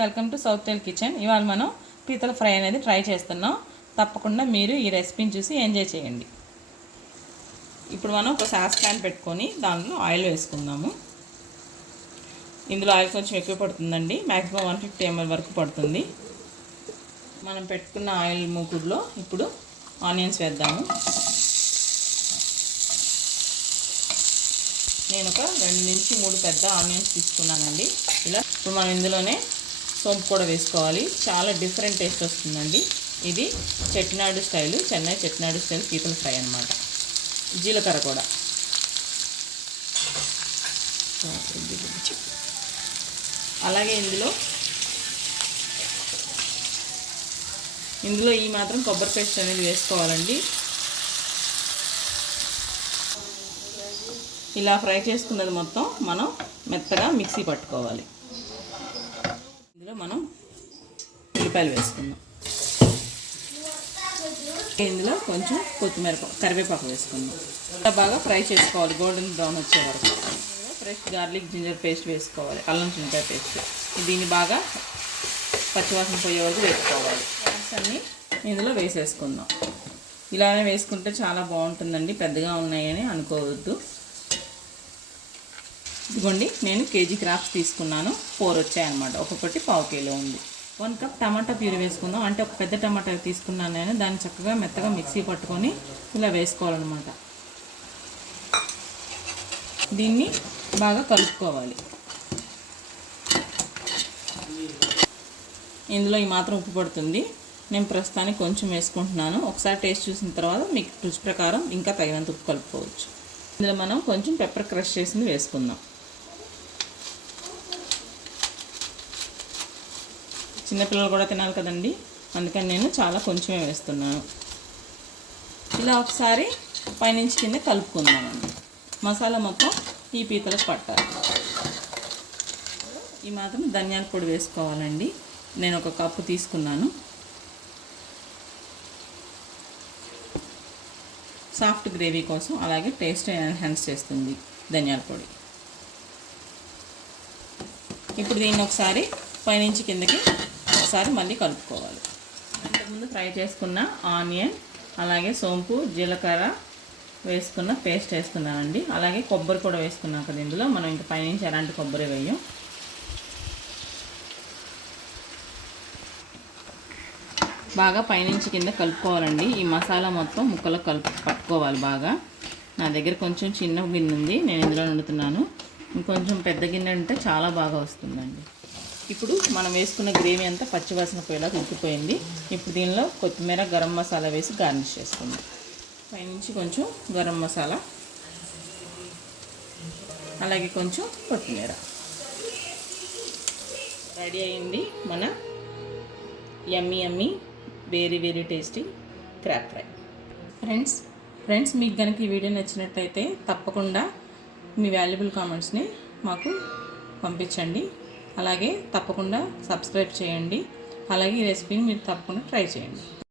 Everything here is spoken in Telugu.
Welcome to south style kitchen. ఇవాళ మనం పీతల ఫ్రై అనేది ట్రై చేస్తున్నాం. తప్పకుండా మీరు ఈ రెసిపీని చూసి ఎంజాయ్ చేయండి. ఇప్పుడు మనం ఒక సాస్ ప్యాన్ పెట్టుకొని దానిలో ఆయిల్ వేసుకుందాము. ఇందులో ఆయిల్ కొంచెం ఎక్కువ పడుతుందండి, మ్యాక్సిమం 150 ml వరకు పడుతుంది. మనం పెట్టుకున్న ఆయిల్ మూకుడులో ఇప్పుడు ఆనియన్స్ వేద్దాము. నేను ఒక 2 నుంచి 3 పెద్ద ఆనియన్స్ తీసుకున్నానండి. ఇలా ఇప్పుడు మనం ఇందులోనే సోంపు కూడా వేసుకోవాలి. చాలా డిఫరెంట్ టేస్ట్ వస్తుందండి. ఇది చెట్నాడు స్టైలు, చెన్నై చెట్నాడు స్టైల్ పీతల ఫ్రై అన్నమాట. జీలకర్ర కూడా, అలాగే ఇందులో ఈ మాత్రం కొబ్బరి పేస్ట్ అనేది వేసుకోవాలండి. ఇలా ఫ్రై చేసుకున్నది మొత్తం మనం మెత్తగా మిక్సీ పట్టుకోవాలి. ఇందులో మనం ఉల్లిపాయలు వేసుకుందాం. ఇందులో కొంచెం కొత్తిమీర, కరివేపాకు వేసుకుందాం. ఇలా బాగా ఫ్రై చేసుకోవాలి, గోల్డెన్ బ్రౌన్ వచ్చే వరకు. ఫ్రెష్ గార్లిక్ జింజర్ పేస్ట్ వేసుకోవాలి, అల్లం చింతకాయ పేస్ట్. దీన్ని బాగా పచ్చివాసన పోయే వరకు వేసుకోవాలి. అన్నీ ఇందులో వేసేసుకుందాం. ఇలానే వేసుకుంటే చాలా బాగుంటుందండి, పెద్దగా ఉన్నాయని అనుకోవద్దు. ఇదిగోండి, నేను కేజీ క్రాప్స్ తీసుకున్నాను, 4 వచ్చాయన్నమాట. ఒక్కొక్కటి 1/2 కిలో ఉంది. 1 కప్ టమాటా ప్యూరీ వేసుకుందాం. అంటే ఒక పెద్ద టమాటా తీసుకున్నాను నేను. దాన్ని చక్కగా మెత్తగా మిక్సీ పట్టుకొని ఇలా వేసుకోవాలన్నమాట. దీన్ని బాగా కలుపుకోవాలి. ఇందులో ఈ మాత్రం ఉప్పు పడుతుంది. నేను ప్రస్తుతానికి కొంచెం వేసుకుంటున్నాను. ఒకసారి టేస్ట్ చూసిన తర్వాత మీకు రుచి ప్రకారం ఇంకా తగినంత ఉప్పు కలుపుకోవచ్చు. ఇందులో మనం కొంచెం పెప్పర్ క్రష్ చేసింది వేసుకుందాం. చిన్నపిల్లలు కూడా తినాలి కదండి, అందుకని నేను చాలా కొంచెమే వేస్తున్నాను. ఇలా ఒకసారి పైనుంచి కింద కలుపుకుందామండి. మసాలా మొత్తం ఈ పీతలకు పట్టాలి. ఈ మాత్రం ధనియాల పొడి వేసుకోవాలండి. నేను 1 కప్పు తీసుకున్నాను. సాఫ్ట్ గ్రేవీ కోసం, అలాగే టేస్ట్ ఎన్హాన్స్ చేస్తుంది ధనియాల పొడి. ఇప్పుడు దీన్ని ఒకసారి పైనుంచి కిందకి ఒకసారి మళ్ళీ కలుపుకోవాలి. ఇంతకుముందు ఫ్రై చేసుకున్న ఆనియన్, అలాగే సోంపు, జీలకర్ర వేసుకున్న పేస్ట్ వేస్తున్నానండి. అలాగే కొబ్బరి కూడా వేసుకున్నాం కదా ఇందులో. మనం ఇంకా పైనుంచి ఎలాంటి కొబ్బరి వేయం. బాగా పైనుంచి కింద కలుపుకోవాలండి. ఈ మసాలా మొత్తం ముక్కలు పట్టుకోవాలి బాగా. నా దగ్గర కొంచెం చిన్న గిన్నె ఉంది, నేను ఇందులో వండుతున్నాను. ఇంకొంచెం పెద్ద గిన్నె ఉంటే చాలా బాగా వస్తుందండి. ఇప్పుడు మనం వేసుకున్న గ్రేవీ అంతా పచ్చివాసన పోయేలా ఉడికిపోయింది. ఇప్పుడు దీనిలో కొత్తిమీర, గరం మసాలా వేసి గార్నిష్ చేసుకుందాం. పైనుంచి కొంచెం గరం మసాలా, అలాగే కొంచెం కొత్తిమీర. రెడీ అయింది మన yummy yummy very very tasty crab fry. Friends మీకు కనుక ఈ వీడియో నచ్చినట్లయితే తప్పకుండా మీ వాల్యుబుల్ కామెంట్స్ని మాకు పంపించండి. అలాగే తప్పకుండా సబ్స్క్రైబ్ చేయండి. అలాగే ఈ రెసిపీని మీరు తప్పకుండా ట్రై చేయండి.